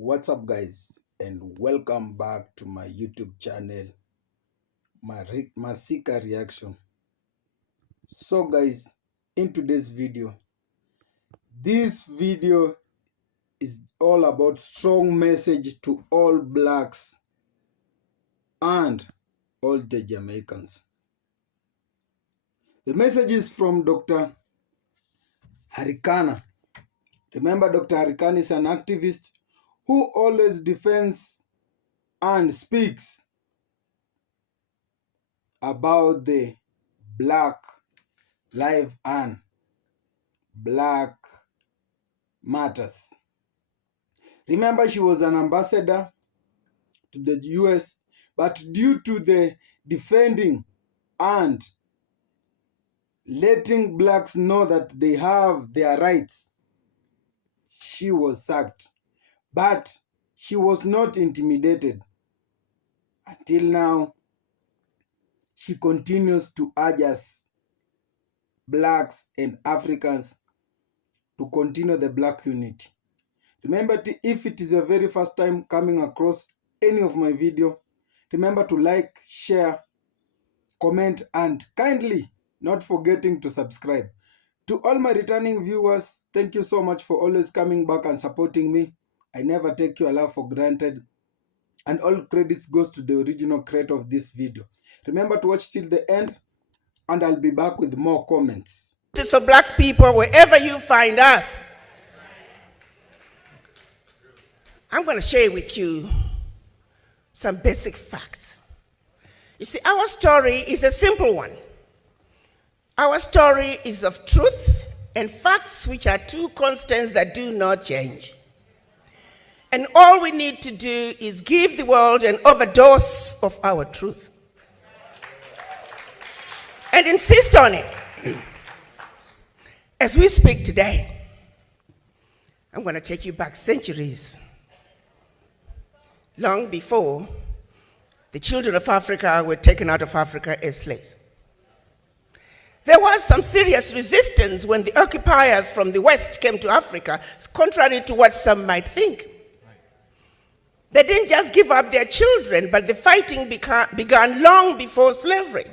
What's up, guys, and welcome back to my YouTube channel, Masika Reaction. So guys, in today's video, this video is all about strong message to all blacks and all the Jamaicans. The message is from Dr. Harikana. Remember, Dr. Harikana is an activist who always defends and speaks about the Black life and Black matters. Remember, she was an ambassador to the US, but due to the defending and letting blacks know that they have their rights, she was sacked. But she was not intimidated. Until now, she continues to urge us, blacks and Africans, to continue the black unity. Remember, if it is your very first time coming across any of my video, remember to like, share, comment, and kindly not forgetting to subscribe. To all my returning viewers, thank you so much for always coming back and supporting me. I never take your love for granted, and all credits goes to the original creator of this video. Remember to watch till the end, and I'll be back with more comments. This is for black people wherever you find us. I'm going to share with you some basic facts. You see, our story is a simple one. Our story is of truth and facts, which are two constants that do not change. And all we need to do is give the world an overdose of our truth and insist on it. As we speak today, I'm going to take you back centuries, long before the children of Africa were taken out of Africa as slaves. There was some serious resistance when the occupiers from the West came to Africa, contrary to what some might think. They didn't just give up their children, but the fighting began long before slavery.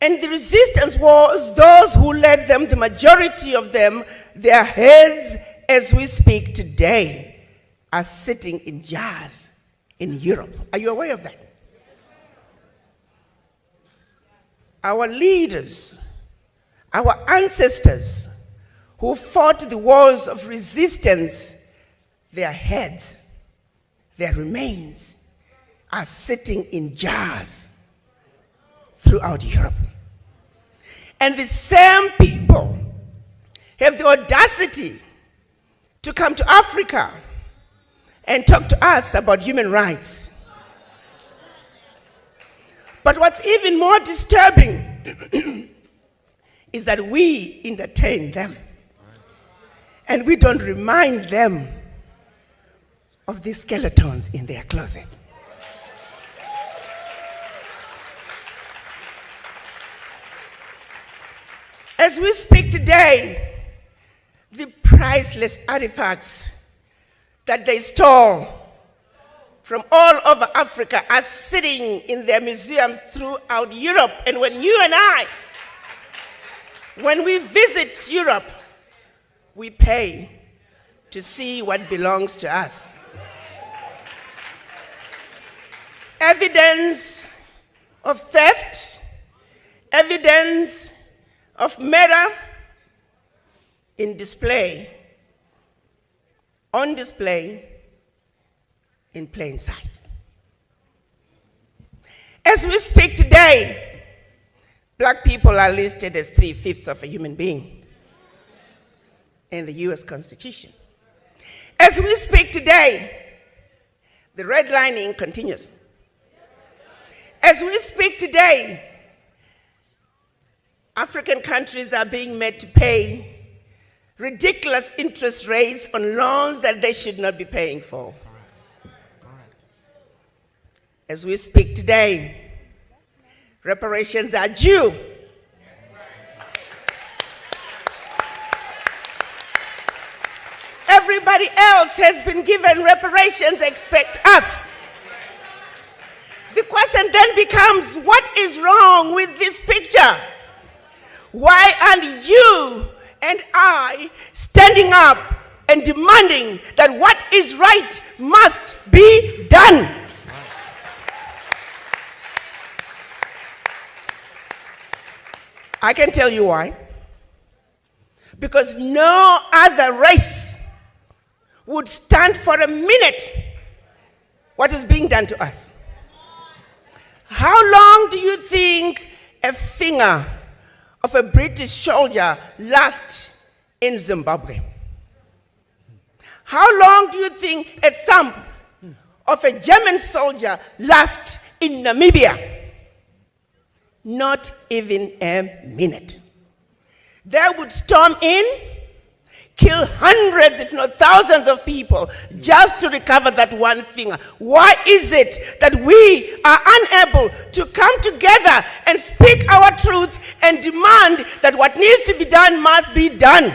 And the resistance was those who led them, the majority of them, their heads, as we speak today, are sitting in jars in Europe. Are you aware of that? Our leaders, our ancestors who fought the wars of resistance, their heads, their remains are sitting in jars throughout Europe. And the same people have the audacity to come to Africa and talk to us about human rights. But what's even more disturbing is that we entertain them and we don't remind them of these skeletons in their closet. As we speak today, the priceless artifacts that they stole from all over Africa are sitting in their museums throughout Europe. And when you and I, when we visit Europe, we pay to see what belongs to us. Evidence of theft, evidence of murder in display, on display, in plain sight. As we speak today, black people are listed as 3/5 of a human being in the US Constitution. As we speak today, the redlining continues. As we speak today, African countries are being made to pay ridiculous interest rates on loans that they should not be paying for. As we speak today, reparations are due. Every everybody else has been given reparations, expect us. The question then becomes, what is wrong with this picture? Why aren't you and I standing up and demanding that what is right must be done? I can tell you why. Because no other race would stand for a minute what is being done to us. How long do you think a finger of a British soldier lasts in Zimbabwe? How long do you think a thumb of a German soldier lasts in Namibia? Not even a minute. They would storm in, kill hundreds, if not thousands of people just to recover that one finger. Why is it that we are unable to come together and speak our truth and demand that what needs to be done must be done?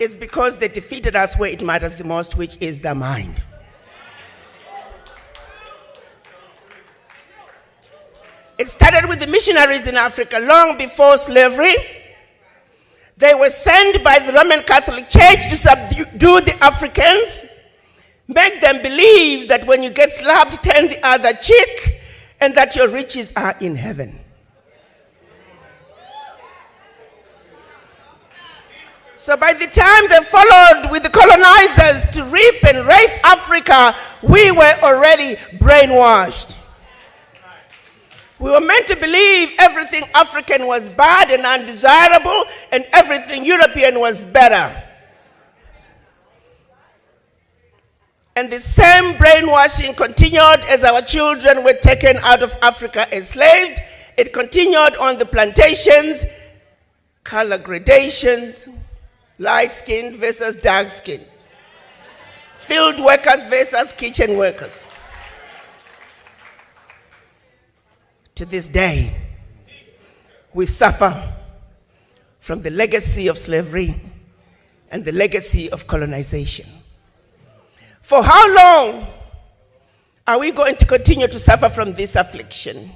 It's because they defeated us where it matters the most, which is the mind. It started with the missionaries in Africa long before slavery. They were sent by the Roman Catholic Church to subdue the Africans, make them believe that when you get slapped, turn the other cheek, and that your riches are in heaven. So by the time they followed with the colonizers to reap and rape Africa, we were already brainwashed. We were meant to believe everything African was bad and undesirable, and everything European was better. And the same brainwashing continued as our children were taken out of Africa enslaved. It continued on the plantations, color gradations, light-skinned versus dark-skinned, field workers versus kitchen workers. To this day, we suffer from the legacy of slavery and the legacy of colonization. For how long are we going to continue to suffer from this affliction?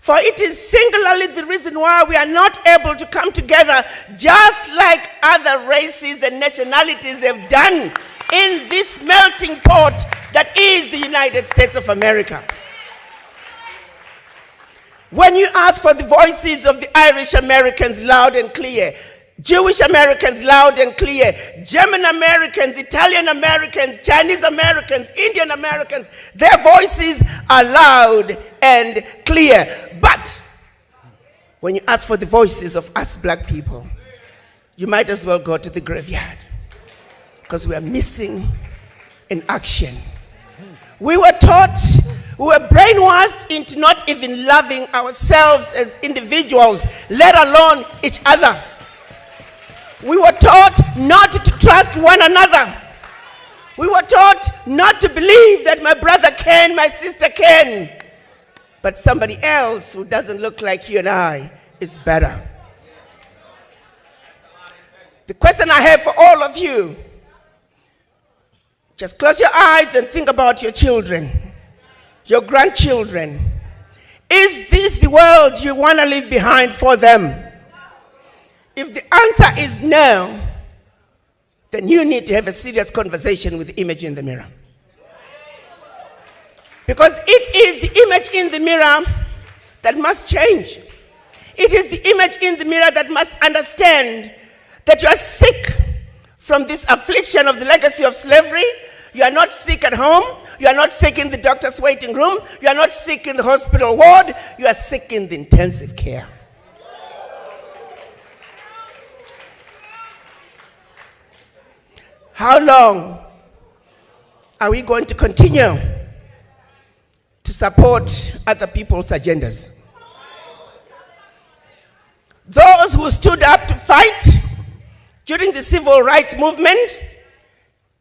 For it is singularly the reason why we are not able to come together just like other races and nationalities have done in this melting pot that is the United States of America. When you ask for the voices of the Irish Americans loud and clear, Jewish Americans loud and clear, German Americans, Italian Americans, Chinese Americans, Indian Americans, their voices are loud and clear. But when you ask for the voices of us black people, you might as well go to the graveyard, because we are missing in action. We were taught, we were brainwashed into not even loving ourselves as individuals, let alone each other. We were taught not to trust one another. We were taught not to believe that my brother can, my sister can, but somebody else who doesn't look like you and I is better. The question I have for all of you, just close your eyes and think about your children, your grandchildren. Is this the world you want to leave behind for them? If the answer is no, then you need to have a serious conversation with the image in the mirror. Because it is the image in the mirror that must change. It is the image in the mirror that must understand that you are sick from this affliction of the legacy of slavery. You are not sick at home. You are not sick in the doctor's waiting room. You are not sick in the hospital ward. You are sick in the intensive care. How long are we going to continue to support other people's agendas? Those who stood up to fight during the civil rights movement,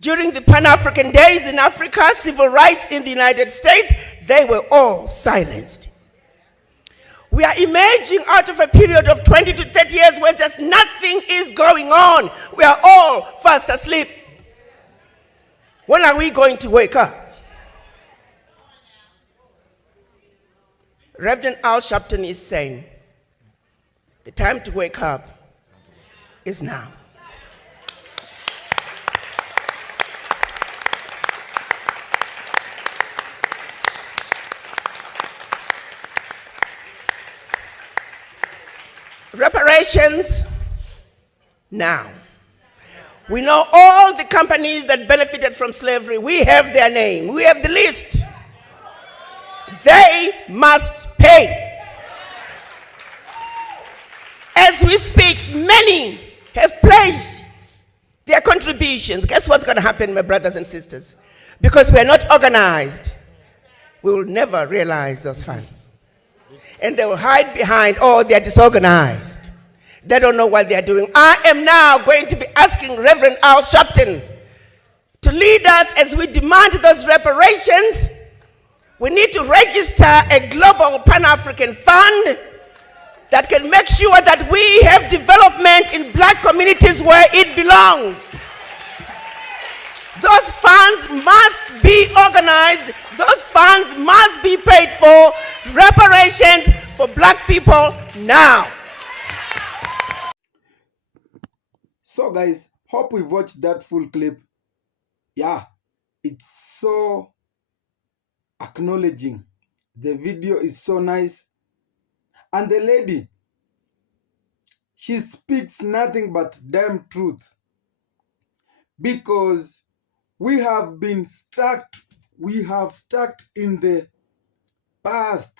during the Pan-African days in Africa, civil rights in the United States, they were all silenced. We are emerging out of a period of 20 to 30 years where just nothing is going on. We are all fast asleep. When are we going to wake up? Reverend Al Sharpton is saying, the time to wake up is now. Reparations now. We know all the companies that benefited from slavery. We have their name. We have the list. They must pay. As we speak, many have pledged their contributions. Guess what's going to happen, my brothers and sisters? Because we are not organized, we will never realize those funds. And they will hide behind, oh, they are disorganized. They don't know what they are doing. I am now going to be asking Reverend Al Sharpton to lead us as we demand those reparations. We need to register a global Pan-African fund that can make sure that we have development in black communities where it belongs. Those funds must be organized. Those funds must be paid for. Reparations for black people now. So guys, hope we've watched that full clip. Yeah, it's so acknowledging. The video is so nice. And the lady, she speaks nothing but damn truth. Because we have been stuck in the past.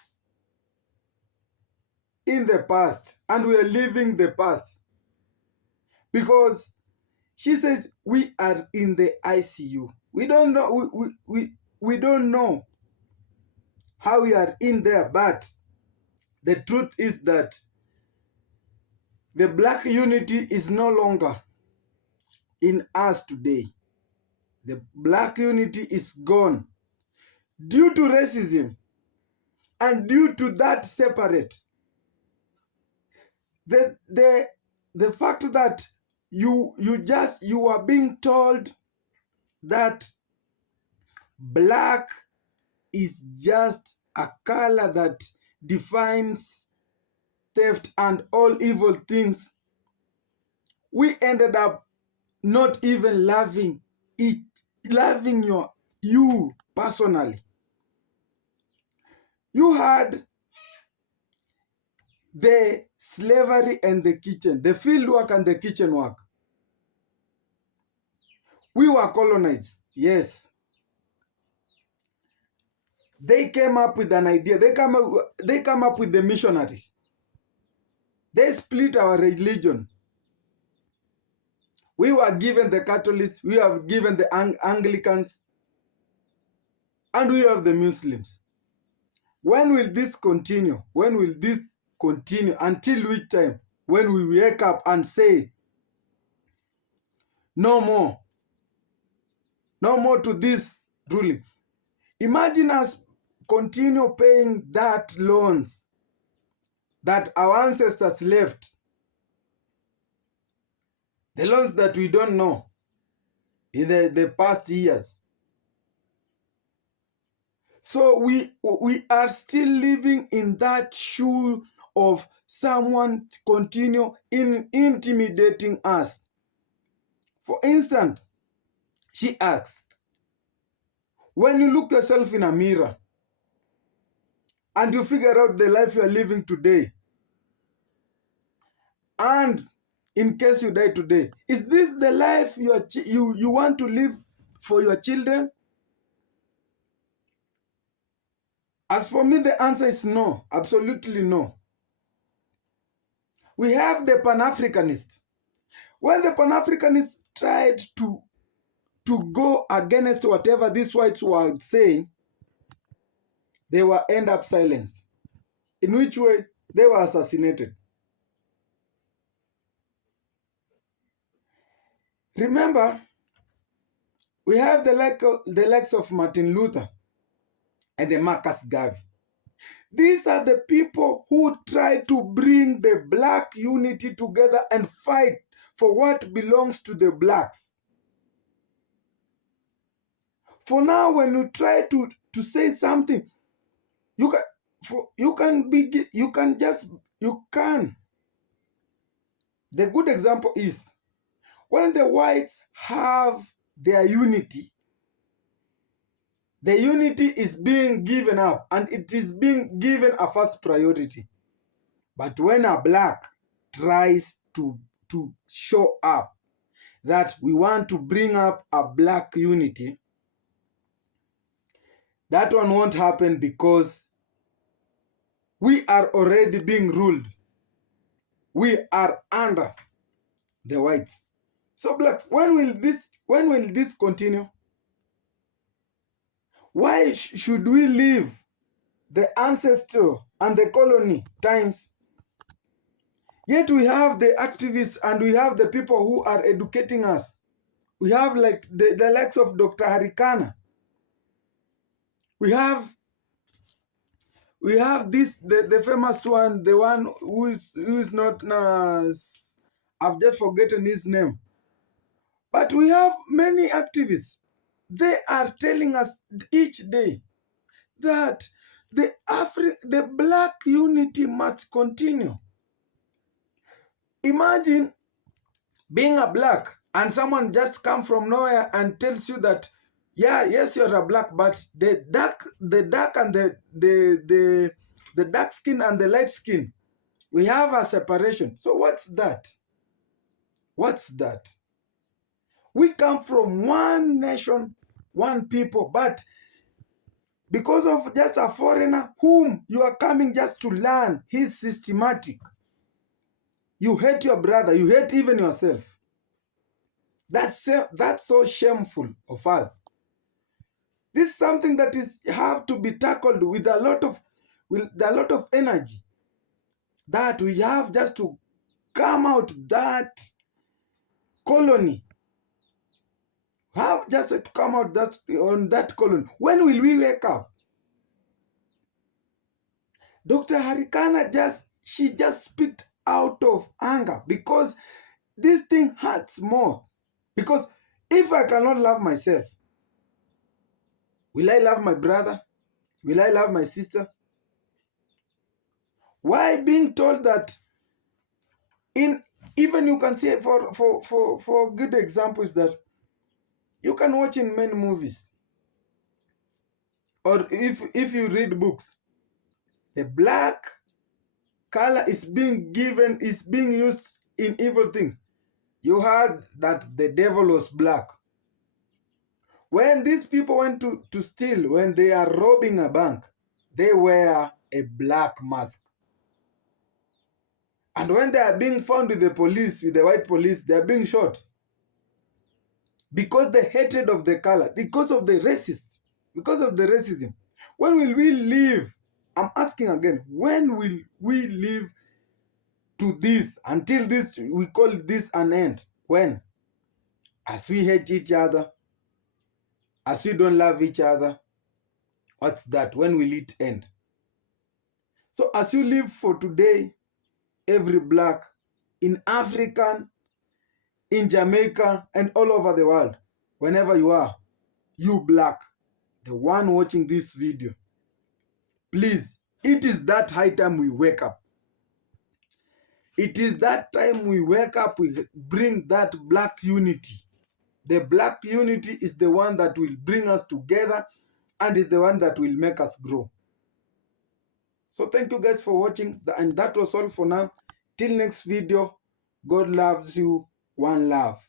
And we are living the past. Because she says we are in the ICU. We don't know, we don't know how we are in there, but the truth is that the black unity is no longer in us today. The black unity is gone due to racism and due to that separate. The fact that you are being told that black is just a color that defines theft and all evil things. We ended up not even loving you personally. You had the slavery and the kitchen, the field work and the kitchen work. We were colonized, yes. They came up with an idea. They come up with the missionaries. They split our religion. We were given the Catholics, we have given the Anglicans, and we have the Muslims. When will this continue? When will this continue? Until which time? When we wake up and say, no more. No more to this ruling. Imagine us continue paying that loans that our ancestors left. The loans that we don't know in the past years. So we are still living in that shoe of someone continue intimidating us. For instance, she asked, when you look yourself in a mirror and you figure out the life you are living today, and in case you die today, is this the life you want to live for your children? As for me, the answer is no, absolutely no. We have the Pan-Africanists. When the Pan-Africanists tried to go against whatever these whites were saying, they were end up silenced. In which way? They were assassinated. Remember, we have the likes of Martin Luther and the Marcus Garvey. These are the people who try to bring the black unity together and fight for what belongs to the blacks. For now, when you try to say something, you can. The good example is when the whites have their unity, the unity is being given up and it is being given a first priority. But when a black tries to show up that we want to bring up a black unity, that one won't happen because we are already being ruled. We are under the whites. So blacks, when will this continue? Why should we leave the ancestor and the colony times? Yet we have the activists and we have the people who are educating us. We have like the likes of Dr. Harikana. We have this the famous one, the one who is not I've just forgotten his name. But we have many activists. They are telling us each day that the black unity must continue. Imagine being a black and someone just come from nowhere and tells you that, yeah, yes, you're a black, but the dark and the dark skin and the light skin, we have a separation. So what's that? What's that? We come from one nation, one people, but because of just a foreigner whom you are coming just to learn his systematic, you hate your brother, you hate even yourself. That's so shameful of us. This is something that have to be tackled with a lot of energy. That we have just to come out that colony. Have just to come out on that colony. When will we wake up? Dr. Harikana she just spit out of anger because this thing hurts more. Because if I cannot love myself, will I love my brother? Will I love my sister? Why being told that even you can say for good examples that you can watch in many movies, or if you read books, the black color is being used in evil things. You heard that the devil was black. When these people went to steal, when they are robbing a bank, they wear a black mask. And when they are being found with the police, with the white police, they are being shot. Because the hatred of the color, because of the racism. When will we live? I'm asking again, when will we live to this, until this, we call this an end? When? As we hate each other, as we don't love each other, what's that? When will it end? So as you live for today, every black in Africa, in Jamaica, and all over the world, whenever you are, you black, the one watching this video, please, it is that high time we wake up. It is that time we wake up, we bring that black unity. The black unity is the one that will bring us together and is the one that will make us grow. So thank you guys for watching, and that was all for now. Till next video, God loves you. One love.